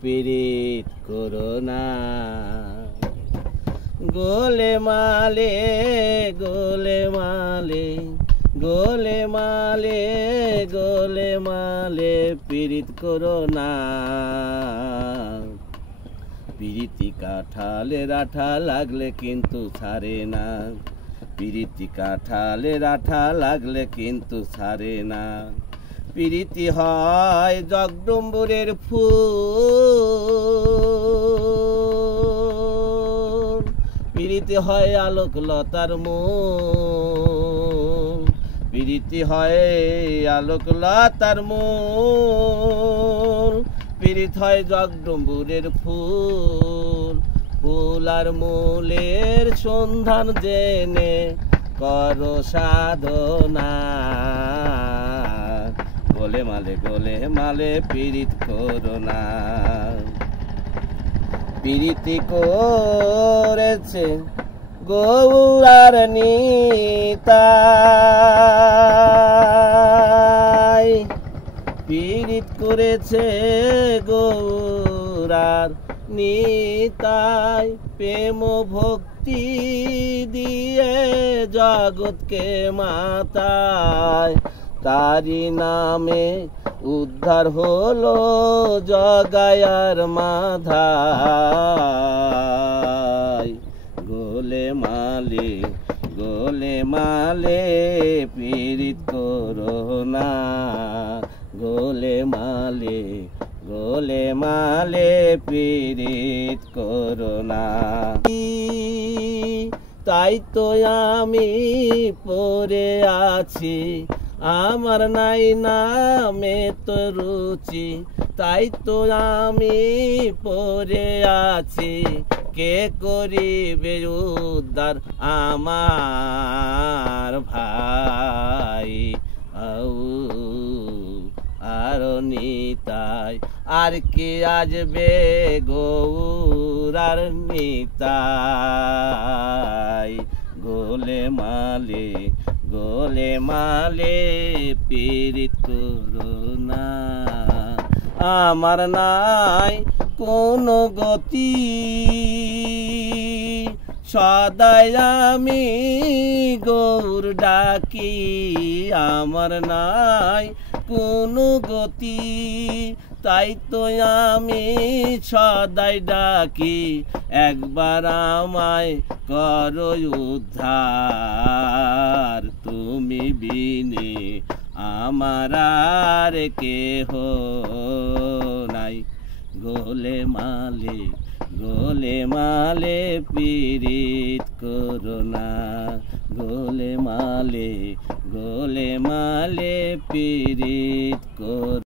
পীড়িত করোনা গোলে মালে গোলে মালে গোলে মালে গোলে মালে পীড়িত করোনা। পীড়িতি কাঁঠালের আঠা লাগলে কিন্তু ছাড়ে না, পীড়িতি কাঁঠালের আঠা লাগলে কিন্তু ছাড়ে না। পীড়িতি হয় জগডম্বুরের ফুল, পীড়িতি হয় আলোকলতার মূল, পীড়িতি হয় আলোকলতার মূল। পীড়িত হয় জগডম্বুরের ফুল, ফুল আর মূলের সন্ধান জেনে করো সাধনা। গোলে মালে পীড়িত করোনা। পীড়িতি করেছে গৌরার নিতাই, পীড়িত করেছে গৌরার নিতাই। প্রেম ভক্তি দিয়ে জগৎকে মাতায়, তারি নামে উদ্ধার হলো জগায়ার মাধায়। গোলে মালে পীড়িত করোনা। গোলে মালে পীড়িত করোনা। তাই তো আমি পড়ে আছি, আমার নাই নামে তো রুচি। তাই তো আমি পড়ে আছি, কে করিবে উদ্ধার আমার ভাই। আর নিতাই আর কি আসবে গৌরার নিতাই। গোলে মালে পীড়িত করোনা। আমার নাই কোনো গতি, সদাই আমি গৌর ডাকি। আমার নাই কোনো গতি, তাই তো আমি সদাই ডাকি। একবার আমায় করো উদ্ধার, তুমি বিনে আমার আর কেহ নাই। গোলে মালে পীড়িত করোনা। গোলে মালে পীড়িত করোনা।